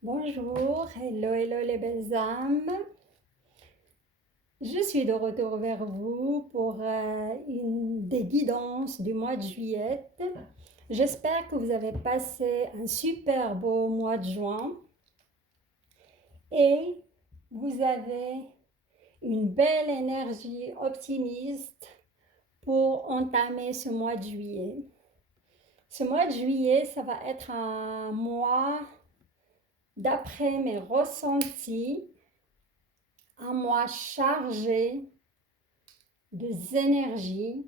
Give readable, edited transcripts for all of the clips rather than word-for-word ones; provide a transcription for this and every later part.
Bonjour, hello les belles âmes. Je suis de retour vers vous pour des guidances du mois de juillet. J'espère que vous avez passé un super beau mois de juin et vous avez une belle énergie optimiste pour entamer ce mois de juillet. Ce mois de juillet, ça va être un mois, d'après mes ressentis, un mois chargé d'énergie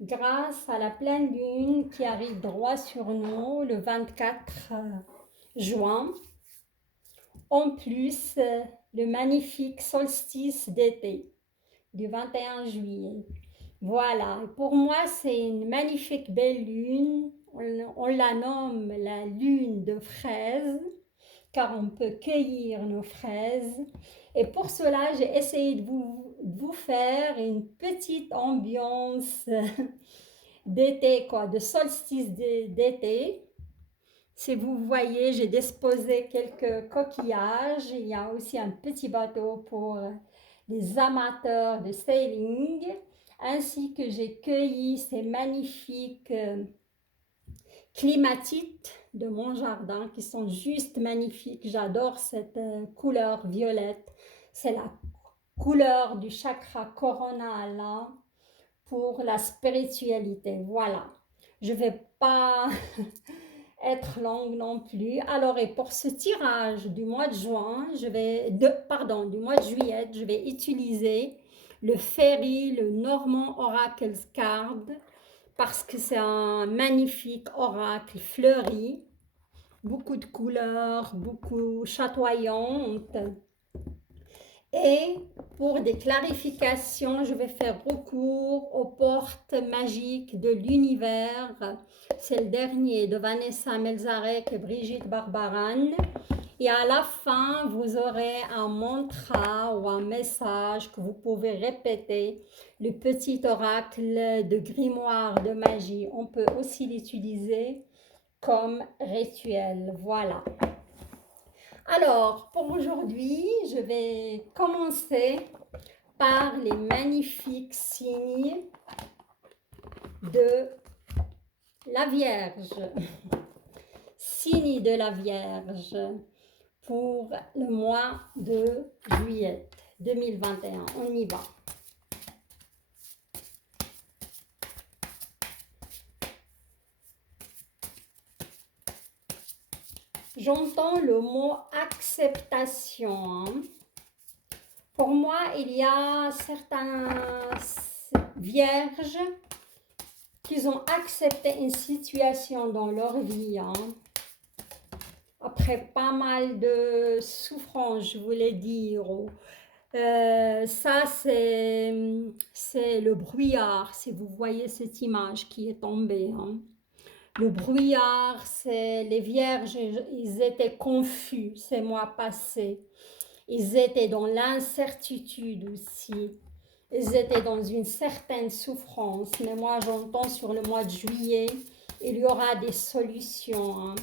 grâce à la pleine lune qui arrive droit sur nous le 24 juin. En plus, le magnifique solstice d'été du 21 juillet. Voilà, pour moi c'est une magnifique belle lune. On la nomme la lune de fraises car on peut cueillir nos fraises. Et pour cela, j'ai essayé de vous faire une petite ambiance d'été, quoi, de solstice d'été. Si vous voyez, j'ai disposé quelques coquillages. Il y a aussi un petit bateau pour les amateurs de sailing, ainsi que j'ai cueilli ces magnifiques clématites de mon jardin qui sont juste magnifiques. J'adore cette couleur violette. C'est la couleur du chakra coronal hein, pour la spiritualité. Voilà. Je ne vais pas être longue non plus. Alors, et pour ce tirage du mois de juin, du mois de juillet, je vais utiliser le Fairy, le Normand Oracle Card, parce que c'est un magnifique oracle fleuri, beaucoup de couleurs, beaucoup chatoyantes. Et pour des clarifications, je vais faire recours aux portes magiques de l'univers. C'est le dernier de Vanessa Melzarek et Brigitte Barbaran. Et à la fin, vous aurez un mantra ou un message que vous pouvez répéter. Le petit oracle de grimoire de magie. On peut aussi l'utiliser comme rituel. Voilà. Alors, pour aujourd'hui, je vais commencer par les magnifiques signes de la Vierge. Signes de la Vierge pour le mois de juillet 2021. On y va. J'entends le mot acceptation. Hein. Pour moi, il y a certains vierges qui ont accepté une situation dans leur vie. Hein. Après pas mal de souffrance, je voulais dire. Ça, c'est le brouillard, si vous voyez cette image qui est tombée. Hein. Le brouillard, c'est les vierges, ils étaient confus ces mois passés. Ils étaient dans l'incertitude aussi. Ils étaient dans une certaine souffrance. Mais moi, j'entends sur le mois de juillet, il y aura des solutions. Hein.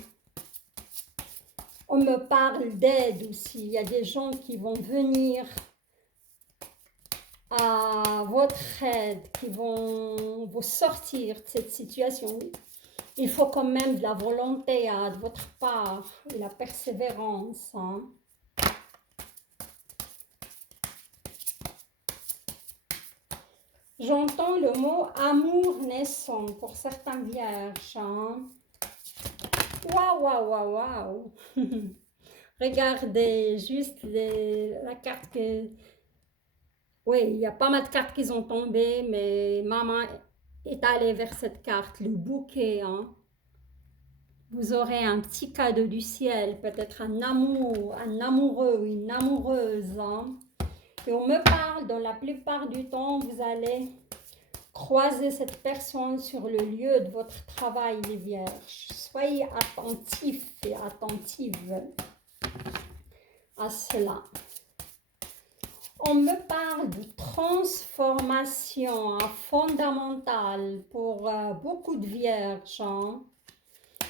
On me parle d'aide aussi. Il y a des gens qui vont venir à votre aide, qui vont vous sortir de cette situation. Il faut quand même de la volonté de votre part et la persévérance. Hein. J'entends le mot amour naissant pour certains vierges. Hein. Waouh, waouh, waouh, waouh. Regardez juste la carte que... Oui, il y a pas mal de cartes qui sont tombées, mais maman est allée vers cette carte, le bouquet. Hein. Vous aurez un petit cadeau du ciel, peut-être un amour, un amoureux ou une amoureuse. Hein. Et on me parle, dans la plupart du temps, vous allez croiser cette personne sur le lieu de votre travail, les vierges. Soyez attentifs et attentives à cela. On me parle de transformation fondamentale pour beaucoup de vierges. Hein.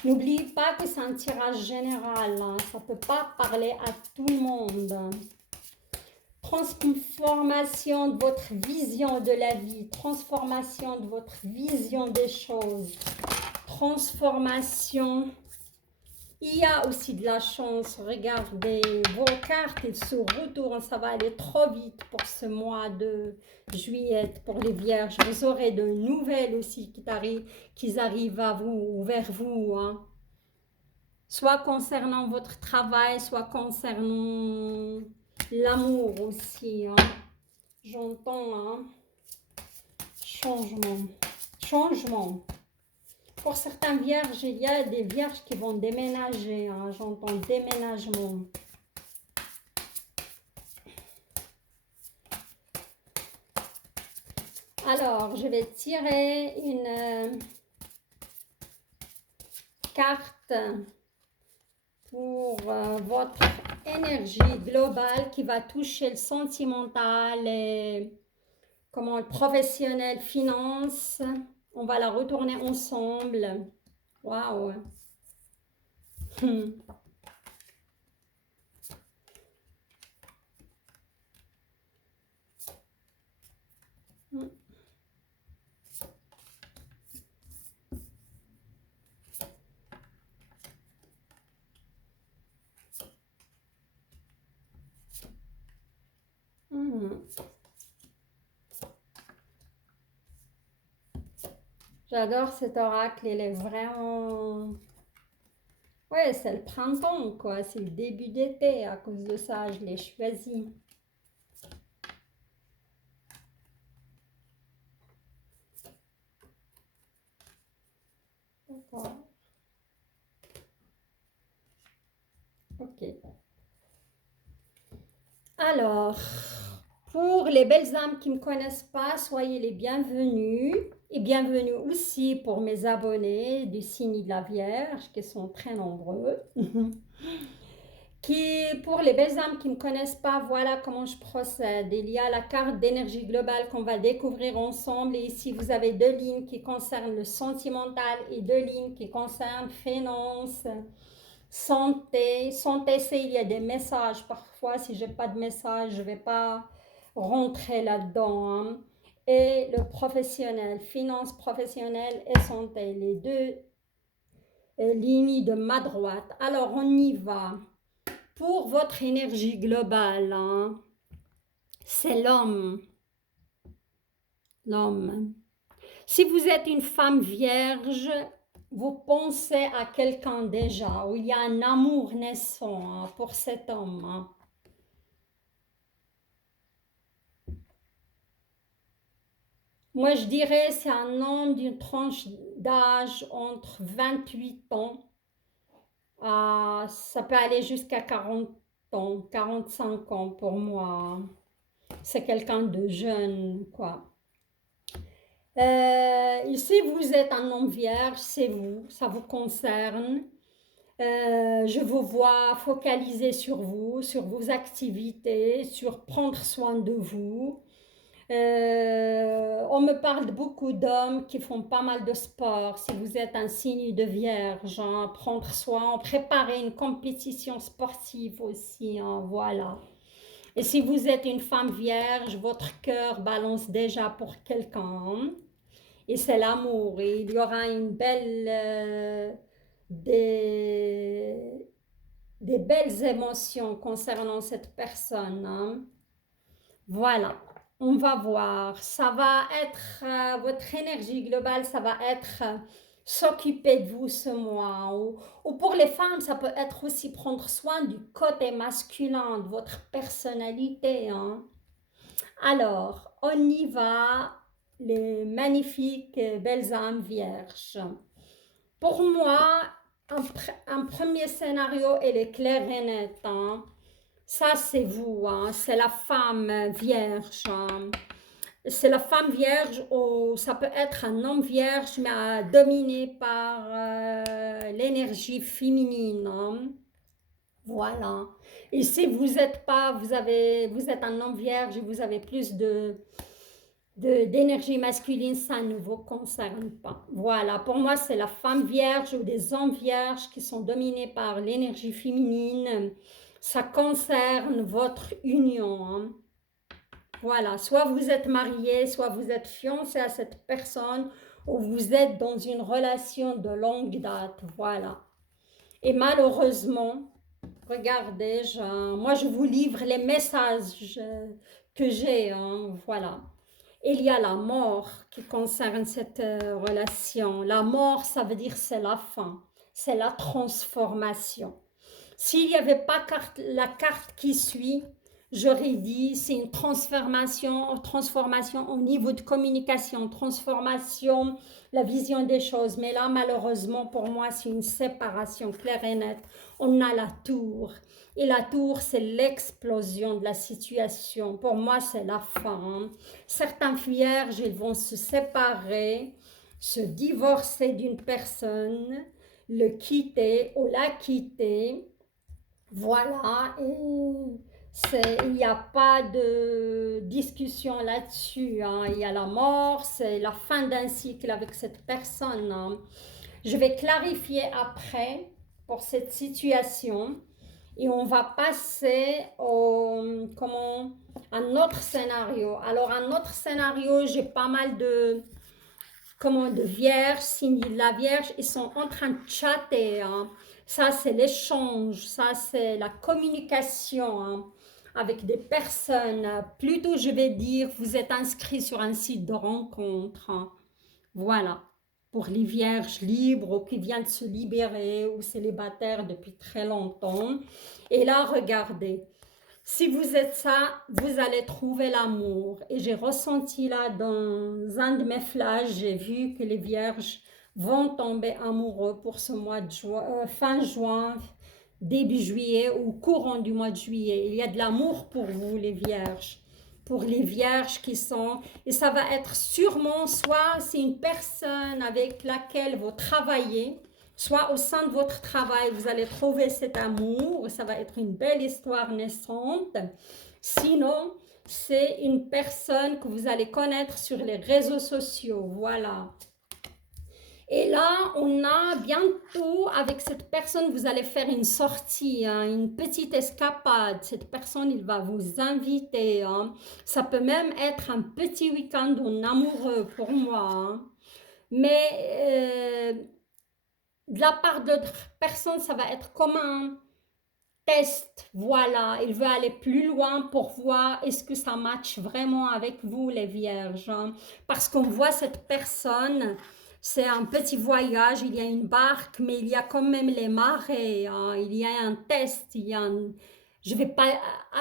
N'oubliez pas que c'est un tirage général, hein. Ça ne peut pas parler à tout le monde. Transformation de votre vision de la vie, transformation de votre vision des choses, transformation. Il y a aussi de la chance. Regardez, vos cartes, elles se retournent. Ça va aller trop vite pour ce mois de juillet, pour les vierges. Vous aurez de nouvelles aussi qui arrivent à vous, vers vous, hein. Soit concernant votre travail, soit concernant l'amour aussi, hein. J'entends, hein, changement. Changement. Pour certains vierges, il y a des vierges qui vont déménager, hein. J'entends déménagement. Alors, je vais tirer une carte pour votre énergie globale qui va toucher le sentimental et comment le professionnel, finance. On va la retourner ensemble. Waouh. J'adore cet oracle, il est vraiment... Ouais, c'est le printemps, quoi. C'est le début d'été. À cause de ça, je l'ai choisi. D'accord. Ok. Alors, pour les belles âmes qui ne me connaissent pas, soyez les bienvenus. Et bienvenue aussi pour mes abonnés du signe de la Vierge, qui sont très nombreux. Pour les belles âmes qui ne me connaissent pas, voilà comment je procède. Il y a la carte d'énergie globale qu'on va découvrir ensemble. Et ici, vous avez deux lignes qui concernent le sentimental et deux lignes qui concernent finances, santé. Santé, c'est il y a des messages. Parfois, si je n'ai pas de message, je ne vais pas rentrer là-dedans, hein. Et le professionnel, finance professionnelle et santé, les deux lignes de ma droite. Alors, on y va. Pour votre énergie globale, hein, c'est l'homme. L'homme. Si vous êtes une femme vierge, vous pensez à quelqu'un déjà, où il y a un amour naissant, hein, pour cet homme, hein. Moi, je dirais c'est un homme d'une tranche d'âge entre 28 ans, ça peut aller jusqu'à 40 ans, 45 ans pour moi. C'est quelqu'un de jeune, quoi. Si vous êtes un homme vierge, c'est vous, ça vous concerne. Je vous vois focaliser sur vous, sur vos activités, sur prendre soin de vous. On me parle de beaucoup d'hommes qui font pas mal de sport. Si vous êtes un signe de vierge, hein, prendre soin, préparer une compétition sportive aussi, hein, voilà. Et si vous êtes une femme vierge, votre cœur balance déjà pour quelqu'un. Et c'est l'amour. Et il y aura une belle, des belles émotions concernant cette personne, hein. Voilà, on va voir. Ça va être, votre énergie globale, ça va être s'occuper de vous ce mois. Ou pour les femmes, ça peut être aussi prendre soin du côté masculin, de votre personnalité, hein. Alors, on y va, les magnifiques belles âmes vierges. Pour moi, un premier scénario, il est clair et net, hein. Ça, c'est vous, hein. C'est la femme vierge, hein. C'est la femme vierge, ou ça peut être un homme vierge, mais dominé par l'énergie féminine, hein. Voilà. Et si vous êtes pas, vous êtes un homme vierge et vous avez plus de d'énergie masculine, ça ne vous concerne pas. Voilà, pour moi, c'est la femme vierge ou des hommes vierges qui sont dominés par l'énergie féminine. Ça concerne votre union, hein. Voilà, soit vous êtes marié, soit vous êtes fiancé à cette personne, ou vous êtes dans une relation de longue date. Voilà. Et malheureusement, regardez, moi je vous livre les messages que j'ai, hein, voilà. Il y a la mort qui concerne cette relation. La mort, ça veut dire c'est la fin, c'est la transformation. S'il n'y avait pas la carte qui suit, j'aurais dit c'est une transformation au niveau de communication, transformation, la vision des choses. Mais là, malheureusement, pour moi, c'est une séparation claire et nette. On a la tour. Et la tour, c'est l'explosion de la situation. Pour moi, c'est la fin. Certains vierges, ils vont se séparer, se divorcer d'une personne, le quitter ou la quitter. Voilà, et il n'y a pas de discussion là-dessus, hein. Il y a la mort, c'est la fin d'un cycle avec cette personne, hein. Je vais clarifier après pour cette situation et on va passer à un autre scénario. Alors, un autre scénario, j'ai pas mal de vierges, signe de la Vierge, ils sont en train de chatter, hein. Ça, c'est l'échange, ça, c'est la communication, hein, avec des personnes. Plutôt, je vais dire, vous êtes inscrit sur un site de rencontre, hein. Voilà. Pour les vierges libres ou qui viennent de se libérer ou célibataires depuis très longtemps. Et là, regardez. Si vous êtes ça, vous allez trouver l'amour. Et j'ai ressenti là dans un de mes flashs, j'ai vu que les vierges vont tomber amoureux pour ce mois de juin, fin juin, début juillet ou courant du mois de juillet. Il y a de l'amour pour vous, les vierges. Pour les vierges qui sont... Et ça va être sûrement soit c'est une personne avec laquelle vous travaillez, soit au sein de votre travail, vous allez trouver cet amour, ça va être une belle histoire naissante. Sinon, c'est une personne que vous allez connaître sur les réseaux sociaux, voilà. Et là, on a bientôt, avec cette personne, vous allez faire une sortie, hein, une petite escapade. Cette personne, il va vous inviter, hein. Ça peut même être un petit week-end en amoureux pour moi, hein. Mais de la part d'autres personnes, ça va être comme un test. Voilà, il veut aller plus loin pour voir est-ce que ça matche vraiment avec vous, les vierges, hein. Parce qu'on voit cette personne, c'est un petit voyage, il y a une barque, mais il y a quand même les marées, hein. Il y a un test, je ne vais pas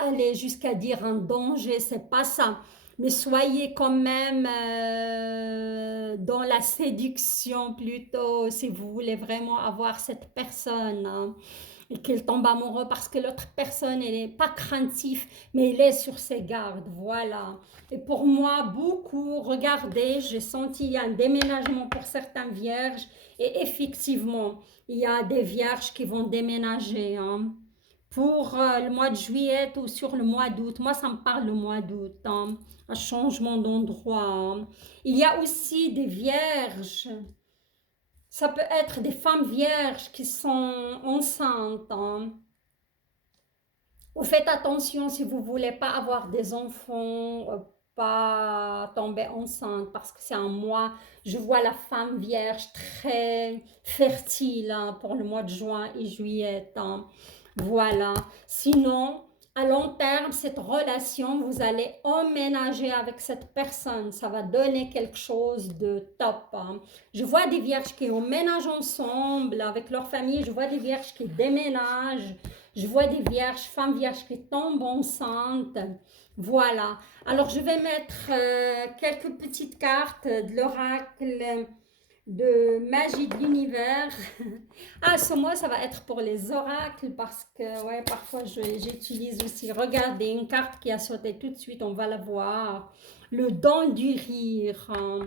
aller jusqu'à dire un danger, c'est pas ça. Mais soyez quand même dans la séduction plutôt, si vous voulez vraiment avoir cette personne, hein, et qu'il tombe amoureux parce que l'autre personne, elle n'est pas craintive, mais elle est sur ses gardes, voilà. Et pour moi, beaucoup, regardez, j'ai senti un déménagement pour certains vierges, et effectivement, il y a des vierges qui vont déménager, hein, pour le mois de juillet ou sur le mois d'août. Moi, ça me parle le mois d'août, hein, un changement d'endroit, hein. Il y a aussi des vierges, ça peut être des femmes vierges qui sont enceintes, hein. Ou faites attention si vous ne voulez pas avoir des enfants, pas tomber enceinte parce que c'est un mois, je vois la femme vierge très fertile, hein, pour le mois de juin et juillet, hein. Voilà. Sinon, à long terme, cette relation, vous allez emménager avec cette personne. Ça va donner quelque chose de top, hein. Je vois des vierges qui emménagent ensemble avec leur famille. Je vois des vierges qui déménagent. Je vois des vierges, femmes vierges qui tombent enceintes. Voilà. Alors, je vais mettre quelques petites cartes de l'oracle de magie de l'univers. Ah, ce mois, ça va être pour les oracles parce que, ouais, parfois, j'utilise aussi. Regardez, une carte qui a sauté tout de suite, on va la voir. Le don du rire, hein.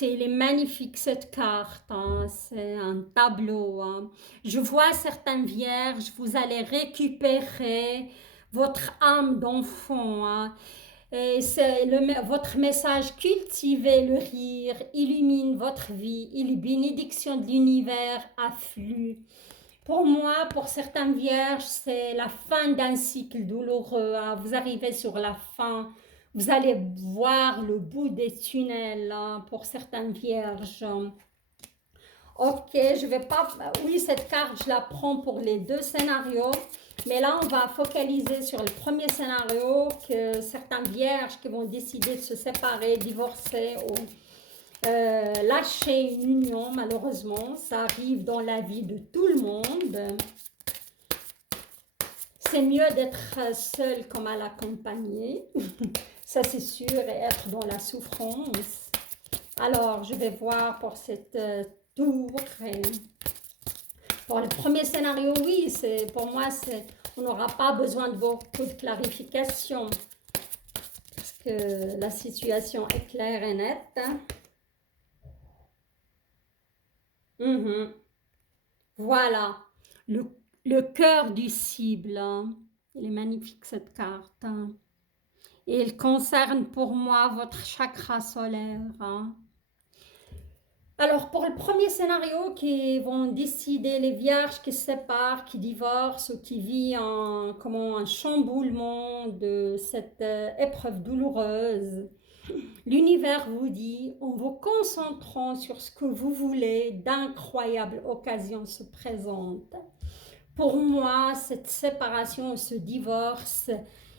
Elle est magnifique cette carte, hein. C'est un tableau, hein. Je vois certaines vierges, vous allez récupérer votre âme d'enfant, hein. Et c'est votre message, cultivez le rire, illumine votre vie, et les bénédictions de l'univers affluent. Pour moi, pour certaines vierges, c'est la fin d'un cycle douloureux, hein. Vous arrivez sur la fin, vous allez voir le bout des tunnels, hein, pour certaines vierges. Ok, je vais pas... Oui, cette carte, je la prends pour les deux scénarios. Mais là, on va focaliser sur le premier scénario, que certains vierges qui vont décider de se séparer, divorcer ou lâcher une union, malheureusement. Ça arrive dans la vie de tout le monde. C'est mieux d'être seul comme à l'accompagner. Ça, c'est sûr, et être dans la souffrance. Alors, je vais voir pour cette tour. Pour le premier scénario, oui, pour moi, on n'aura pas besoin de beaucoup de clarification parce que la situation est claire et nette. Mhm. Voilà, le cœur du cible, hein. Il est magnifique cette carte, hein. Et il concerne pour moi votre chakra solaire, hein. Alors, pour le premier scénario, qui vont décider les vierges qui se séparent, qui divorcent ou qui vivent un chamboulement de cette épreuve douloureuse, l'univers vous dit, en vous concentrant sur ce que vous voulez, d'incroyables occasions se présentent. Pour moi, cette séparation, ce divorce,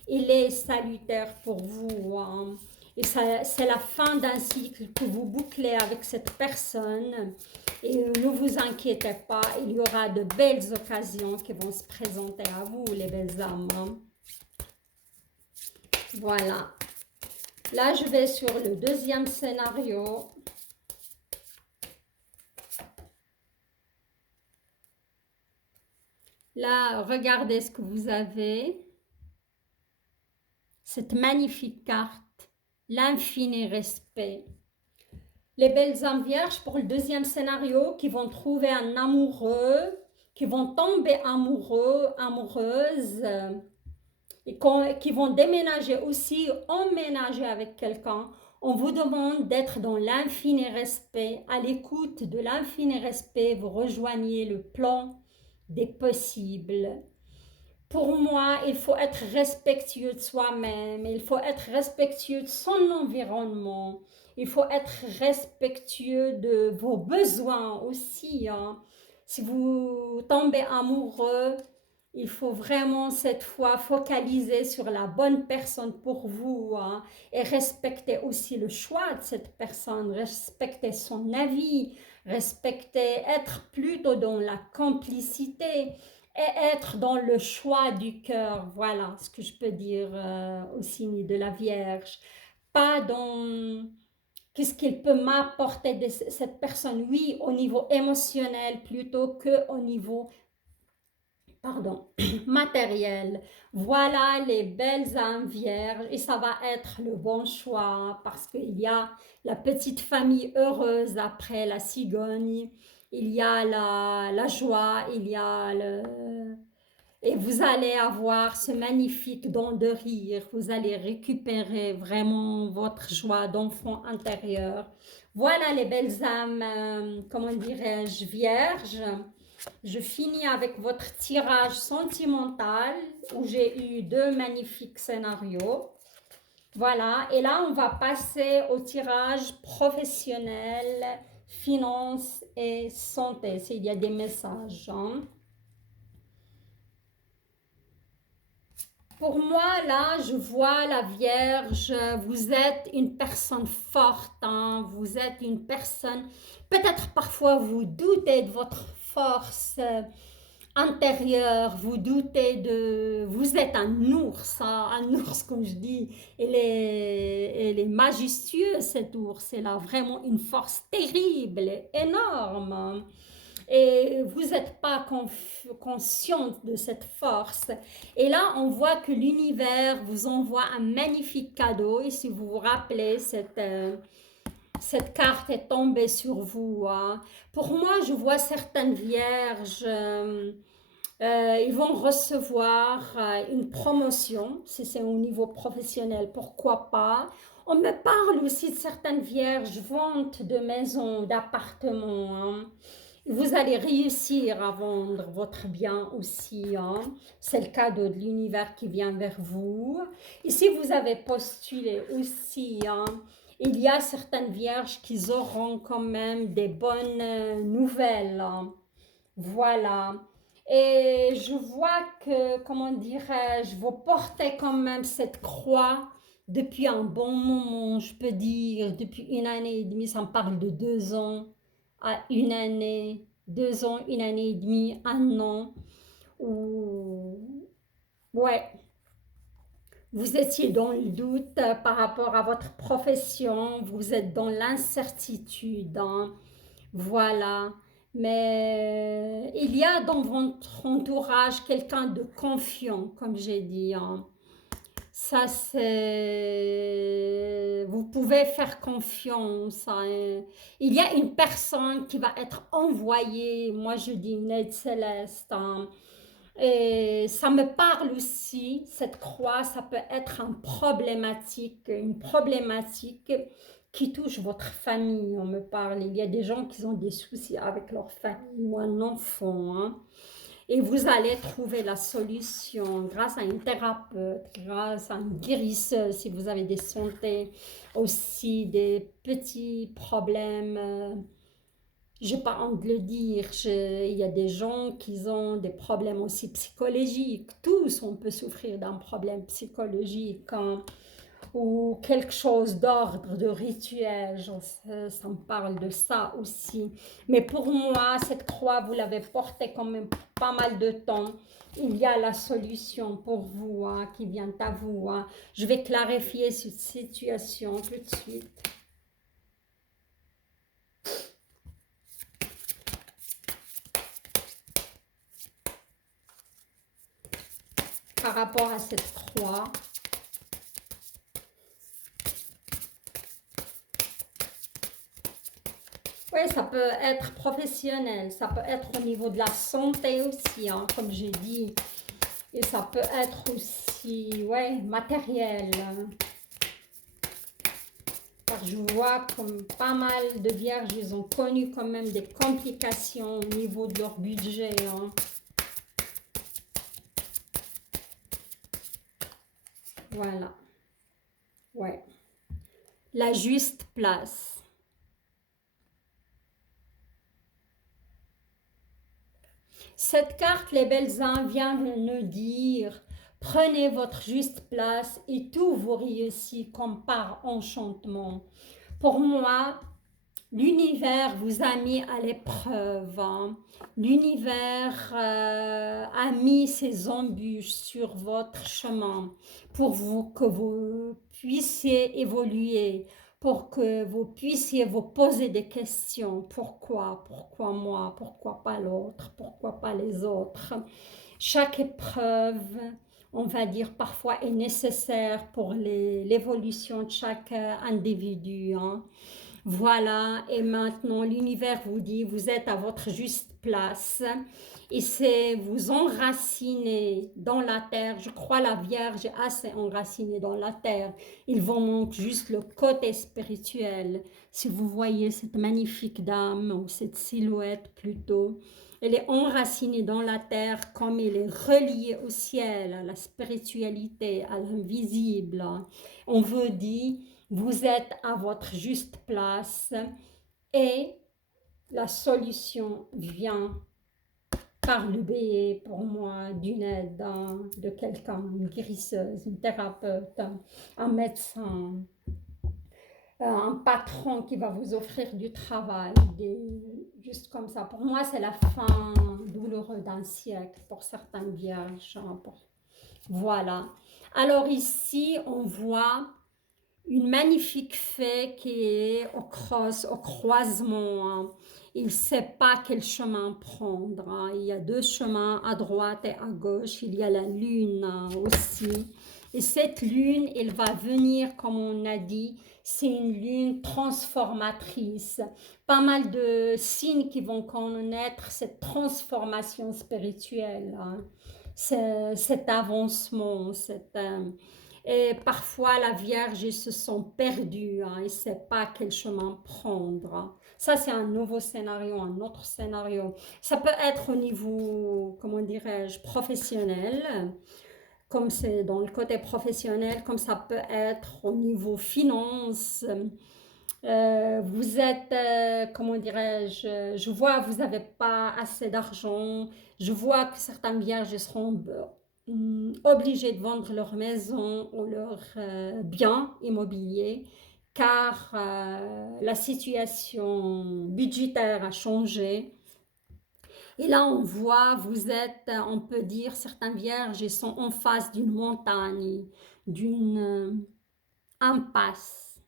il est salutaire pour vous, hein. Et c'est la fin d'un cycle que vous bouclez avec cette personne. Et ne vous inquiétez pas, il y aura de belles occasions qui vont se présenter à vous, les belles âmes, hein. Voilà. Là, je vais sur le deuxième scénario. Là, regardez ce que vous avez. Cette magnifique carte, l'infini respect. Les belles âmes vierges pour le deuxième scénario qui vont trouver un amoureux, qui vont tomber amoureux, amoureuses, et qui vont déménager aussi, emménager avec quelqu'un. On vous demande d'être dans l'infini respect, à l'écoute de l'infini respect, vous rejoignez le plan des possibles. Pour moi, il faut être respectueux de soi-même, il faut être respectueux de son environnement, il faut être respectueux de vos besoins aussi, hein. Si vous tombez amoureux, il faut vraiment cette fois focaliser sur la bonne personne pour vous, hein, et respecter aussi le choix de cette personne, respecter son avis, respecter, être plutôt dans la complicité et être dans le choix du cœur. Voilà ce que je peux dire au signe de la Vierge. Pas dans qu'est-ce qu'il peut m'apporter de cette personne, oui, au niveau émotionnel plutôt qu'au niveau, pardon, matériel. Voilà les belles âmes vierges et ça va être le bon choix parce qu'il y a la petite famille heureuse après la cigogne, il y a la joie, il y a le... Et vous allez avoir ce magnifique don de rire, vous allez récupérer vraiment votre joie d'enfant intérieur. Voilà les belles âmes, comment dirais-je, vierges. Je finis avec votre tirage sentimental où j'ai eu deux magnifiques scénarios. Voilà, et là on va passer au tirage professionnel, finance et santé, s'il y a des messages, hein. Pour moi, là, je vois la Vierge, vous êtes une personne forte, hein, vous êtes une personne, peut-être parfois vous doutez de votre force intérieure, vous doutez de... Vous êtes un ours, hein, un ours comme je dis, elle est majestueux cet ours, elle a vraiment une force terrible, énorme. Et vous n'êtes pas consciente de cette force. Et là, on voit que l'univers vous envoie un magnifique cadeau. Et si vous vous rappelez, cette carte est tombée sur vous, hein. Pour moi, je vois certaines vierges Ils vont recevoir une promotion, si c'est au niveau professionnel, pourquoi pas. On me parle aussi de certaines vierges, vente de maisons, d'appartements, hein. Vous allez réussir à vendre votre bien aussi, hein. C'est le cadeau de l'univers qui vient vers vous. Et si vous avez postulé aussi, hein, il y a certaines vierges qui auront quand même des bonnes nouvelles, hein. Voilà. Et je vois que, comment dirais-je, vous portez quand même cette croix depuis un bon moment, je peux dire, depuis une année et demie, ça me parle de 2 ans à une année, 2 ans, une année et demie, un an, ou ouais, vous étiez dans le doute par rapport à votre profession, vous êtes dans l'incertitude, hein. Voilà. Mais il y a dans votre entourage quelqu'un de confiant, comme j'ai dit, hein. Ça, c'est... Vous pouvez faire confiance, hein. Il y a une personne qui va être envoyée, moi je dis une aide céleste, hein. Et ça me parle aussi, cette croix, ça peut être une problématique qui touche votre famille, on me parle. Il y a des gens qui ont des soucis avec leur famille ou un enfant, hein. Et vous allez trouver la solution grâce à une thérapeute, grâce à une guérisseuse, si vous avez des santé, aussi des petits problèmes. J'ai pas honte de le dire, il y a des gens qui ont des problèmes aussi psychologiques. Tous, on peut souffrir d'un problème psychologique, hein, ou quelque chose d'ordre, de rituel. Ça me parle de ça aussi. Mais pour moi, cette croix, vous l'avez portée quand même pour pas mal de temps. Il y a la solution pour vous, hein, qui vient à vous, hein. Je vais clarifier cette situation tout de suite. Par rapport à cette croix. Oui, ça peut être professionnel, ça peut être au niveau de la santé aussi, hein, comme j'ai dit. Et ça peut être aussi, ouais, matériel. Car je vois comme pas mal de vierges, ils ont connu quand même des complications au niveau de leur budget, hein. Voilà, ouais. La juste place. Cette carte, les belles âmes, vient nous dire, prenez votre juste place et tout vous réussit comme par enchantement. Pour moi, l'univers vous a mis à l'épreuve, hein. L'univers a mis ses embûches sur votre chemin pour vous, que vous puissiez évoluer, pour que vous puissiez vous poser des questions. Pourquoi? Pourquoi moi? Pourquoi pas l'autre? Pourquoi pas les autres? Chaque épreuve, on va dire, parfois est nécessaire pour l'évolution de chaque individu, hein. Voilà, et maintenant l'univers vous dit, vous êtes à votre juste place et c'est vous enraciner dans la terre. Je crois la Vierge est assez enracinée dans la terre. Il vous manque juste le côté spirituel. Si vous voyez cette magnifique dame ou cette silhouette plutôt, elle est enracinée dans la terre comme elle est reliée au ciel, à la spiritualité, à l'invisible. On vous dit, vous êtes à votre juste place et la solution vient par le biais pour moi d'une aide, hein, de quelqu'un, une guérisseuse, une thérapeute, un médecin, un patron qui va vous offrir du travail, juste comme ça. Pour moi, c'est la fin douloureuse d'un siècle pour certaines vierges, hein. Voilà. Alors ici, on voit une magnifique fée qui est au croisement, hein. Il ne sait pas quel chemin prendre, hein. Il y a deux chemins, à droite et à gauche. Il y a la lune, hein, aussi. Et cette lune, elle va venir, comme on a dit, c'est une lune transformatrice. Pas mal de signes qui vont connaître cette transformation spirituelle, hein. Cet avancement, et parfois la Vierge, ils se sont perdus, hein, ils ne savent pas quel chemin prendre, hein. Ça, c'est un nouveau scénario, un autre scénario. Ça peut être au niveau, comment dirais-je, professionnel, comme c'est dans le côté professionnel, comme ça peut être au niveau finance. Vous êtes, comment dirais-je, je vois que vous n'avez pas assez d'argent. Je vois que certains vierges seront obligés de vendre leur maison ou leur bien immobilier car la situation budgétaire a changé. Et là, on voit, vous êtes, on peut dire, certains vierges, ils sont en face d'une montagne, d'une impasse.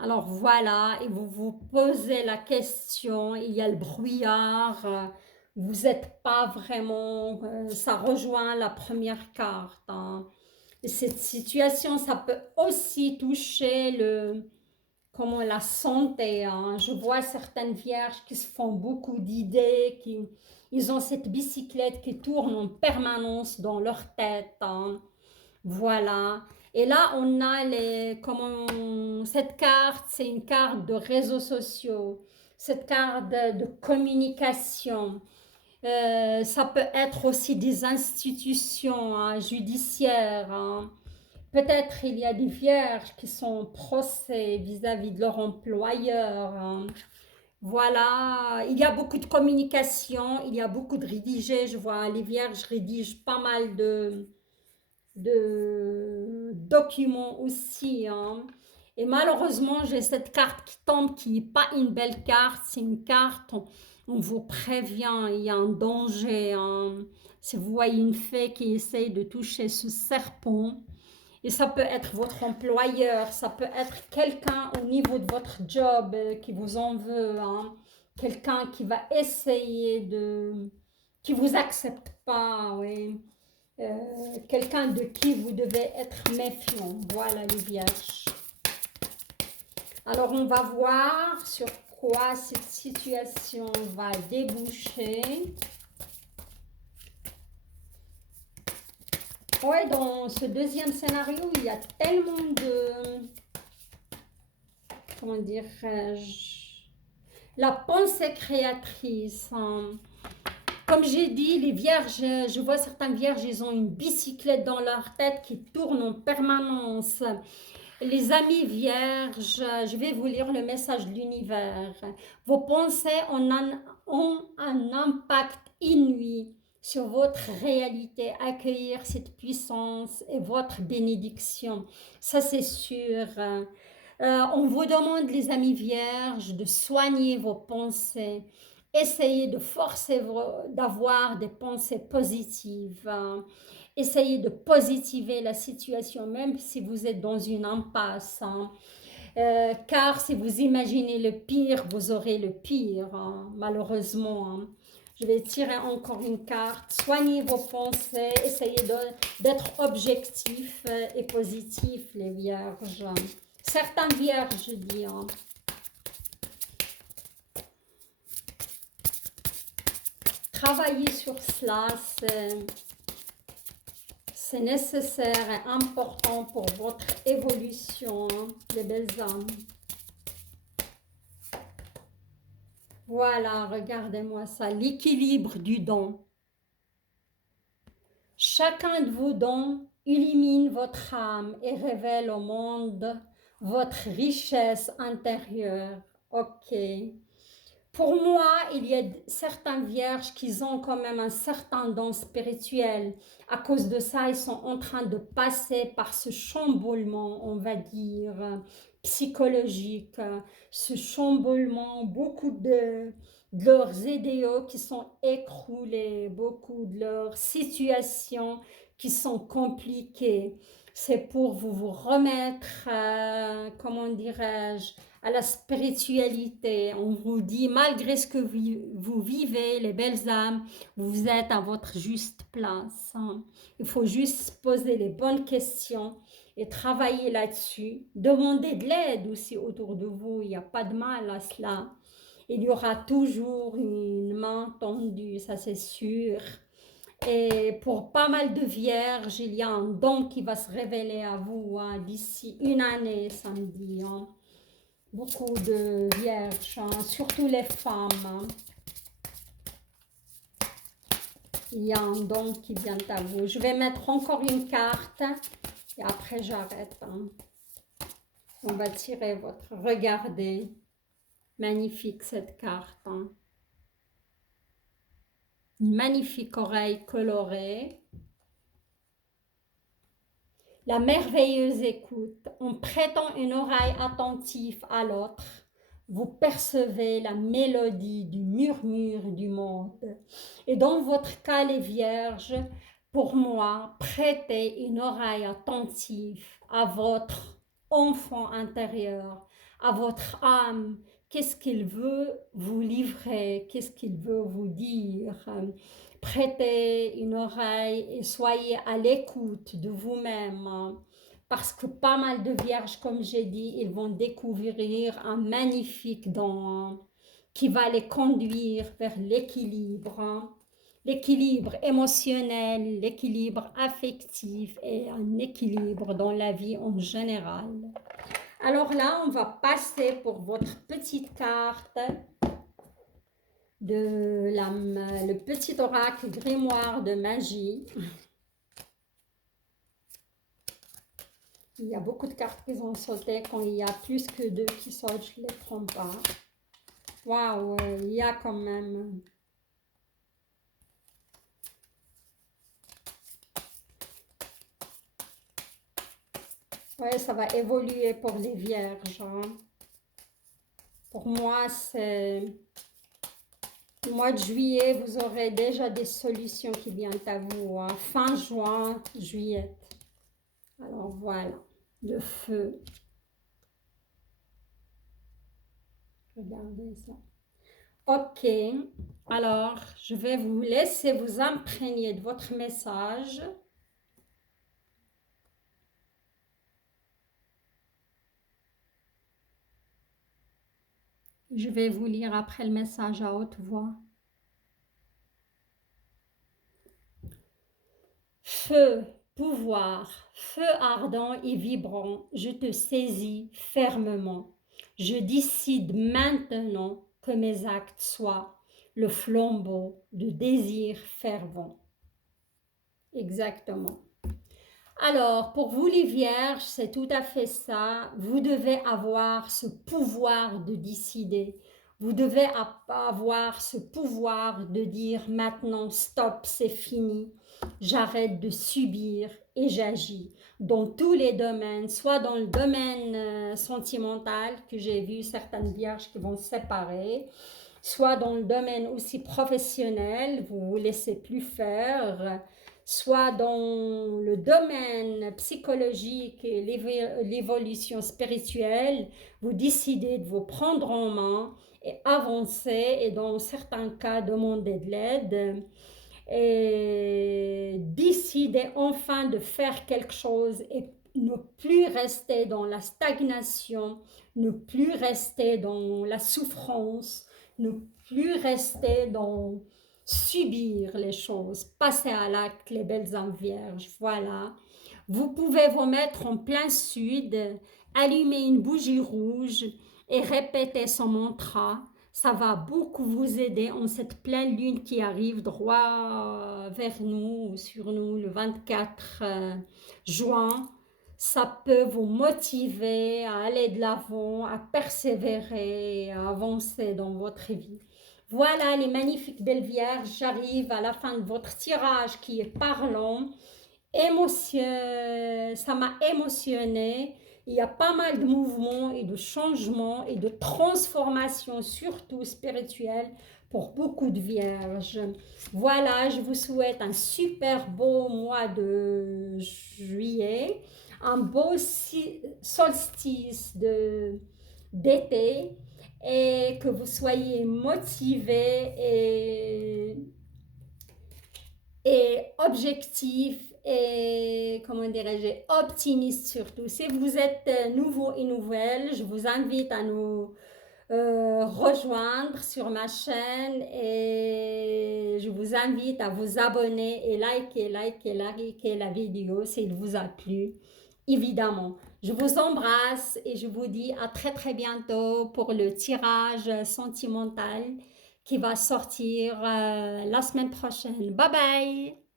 Alors voilà, et vous vous posez la question, il y a le brouillard, vous n'êtes pas vraiment, ça rejoint la première carte, hein. Et cette situation, ça peut aussi toucher comment la santé, hein. Je vois certaines vierges qui se font beaucoup d'idées, ils ont cette bicyclette qui tourne en permanence dans leur tête, hein. Voilà. Et là, on a cette carte, c'est une carte de réseaux sociaux, cette carte de communication. Ça peut être aussi des institutions, hein, judiciaires, hein. Peut-être il y a des vierges qui sont en procès vis-à-vis de leur employeur, hein. Voilà, il y a beaucoup de communication, il y a beaucoup de rédigés. Je vois les vierges rédigent pas mal de documents aussi, hein. Et malheureusement, j'ai cette carte qui tombe, qui n'est pas une belle carte. C'est une carte, on vous prévient, il y a un danger, hein. Si vous voyez une fée qui essaye de toucher ce serpent, et ça peut être votre employeur, ça peut être quelqu'un au niveau de votre job qui vous en veut, hein. Quelqu'un qui va essayer qui vous accepte pas, oui. Quelqu'un de qui vous devez être méfiant. Voilà les vierges. Alors on va voir sur quoi cette situation va déboucher. Ouais, dans ce deuxième scénario, il y a tellement de, comment dirais-je, la pensée créatrice, hein. Comme j'ai dit, les vierges, je vois certains vierges, ils ont une bicyclette dans leur tête qui tourne en permanence. Les amis vierges, je vais vous lire le message de l'univers. Vos pensées ont un impact inouï sur votre réalité. Accueillir cette puissance et votre bénédiction, ça c'est sûr. On vous demande, les amis vierges, de soigner vos pensées. Essayez de forcer d'avoir des pensées positives, hein. Essayez de positiver la situation, même si vous êtes dans une impasse, hein. Car si vous imaginez le pire, vous aurez le pire, hein, malheureusement, hein. Je vais tirer encore une carte. Soignez vos pensées, essayez d'être objectif et positif, les vierges. Certains vierges, je dis, hein. Travaillez sur cela, c'est nécessaire et important pour votre évolution, hein, les belles âmes. Voilà, regardez-moi ça, l'équilibre du don. Chacun de vos dons illumine votre âme et révèle au monde votre richesse intérieure. Ok. Pour moi, il y a certains vierges qui ont quand même un certain don spirituel. À cause de ça, ils sont en train de passer par ce chamboulement, on va dire, psychologique, ce chamboulement, beaucoup de leurs idéaux qui sont écroulés, beaucoup de leurs situations qui sont compliquées. C'est pour vous remettre, comment dirais-je, à la spiritualité. On vous dit, malgré ce que vous vivez, les belles âmes, vous êtes à votre juste place. Hein. Il faut juste se poser les bonnes questions et travailler là-dessus. Demandez de l'aide aussi autour de vous, il n'y a pas de mal à cela. Il y aura toujours une main tendue, ça c'est sûr. Et pour pas mal de vierges, il y a un don qui va se révéler à vous hein, d'ici une année, samedi. Hein. Beaucoup de vierges, hein, surtout les femmes. Hein. Il y a un don qui vient à vous. Je vais mettre encore une carte et après j'arrête. Hein. On va tirer votre... Regardez. Magnifique cette carte. Hein. Une magnifique oreille colorée. La merveilleuse écoute. En prêtant une oreille attentive à l'autre, vous percevez la mélodie du murmure du monde. Et dans votre cas, les vierges, pour moi, prêtez une oreille attentive à votre enfant intérieur, à votre âme. Qu'est-ce qu'il veut vous livrer? Qu'est-ce qu'il veut vous dire? Prêtez une oreille et soyez à l'écoute de vous-même. Parce que pas mal de vierges, comme j'ai dit, ils vont découvrir un magnifique don qui va les conduire vers l'équilibre. L'équilibre émotionnel, l'équilibre affectif et un équilibre dans la vie en général. Alors là, on va passer pour votre petite carte de le petit oracle grimoire de magie. Il y a beaucoup de cartes qui ont sauté. Quand il y a plus que 2 qui sautent, je ne les prends pas. Waouh, il y a quand même... Ouais, ça va évoluer pour les vierges. Hein. Pour moi, c'est... Au mois de juillet, vous aurez déjà des solutions qui viennent à vous. Hein. Fin juin, juillet. Alors voilà, le feu. Regardez ça. Ok, alors je vais vous laisser vous imprégner de votre message. Je vais vous lire après le message à haute voix. Feu, pouvoir, feu ardent et vibrant, je te saisis fermement. Je décide maintenant que mes actes soient le flambeau de désir fervent. Exactement. Alors, pour vous les vierges, c'est tout à fait ça. Vous devez avoir ce pouvoir de décider. Vous devez avoir ce pouvoir de dire maintenant, stop, c'est fini. J'arrête de subir et j'agis dans tous les domaines, soit dans le domaine sentimental, que j'ai vu certaines vierges qui vont se séparer, soit dans le domaine aussi professionnel, vous ne vous laissez plus faire, soit dans le domaine psychologique et l'évolution spirituelle, vous décidez de vous prendre en main et avancer et dans certains cas demander de l'aide et décider enfin de faire quelque chose et ne plus rester dans la stagnation, ne plus rester dans la souffrance, ne plus rester dans subir les choses, passer à l'acte les belles âmes vierges, voilà. Vous pouvez vous mettre en plein sud, allumer une bougie rouge et répéter son mantra. Ça va beaucoup vous aider en cette pleine lune qui arrive droit vers nous, sur nous, le 24 juin. Ça peut vous motiver à aller de l'avant, à persévérer, à avancer dans votre vie. Voilà les magnifiques belles vierges, j'arrive à la fin de votre tirage qui est parlant. Ça m'a émotionné. Il y a pas mal de mouvements et de changements et de transformations, surtout spirituelles, pour beaucoup de vierges. Voilà, je vous souhaite un super beau mois de juillet, un beau solstice d'été et que vous soyez motivés et objectif et, comment dirais-je, optimiste surtout. Si vous êtes nouveau et nouvelle, je vous invite à nous rejoindre sur ma chaîne et je vous invite à vous abonner et liker la vidéo s'il vous a plu, évidemment. Je vous embrasse et je vous dis à très très bientôt pour le tirage sentimental qui va sortir la semaine prochaine. Bye bye!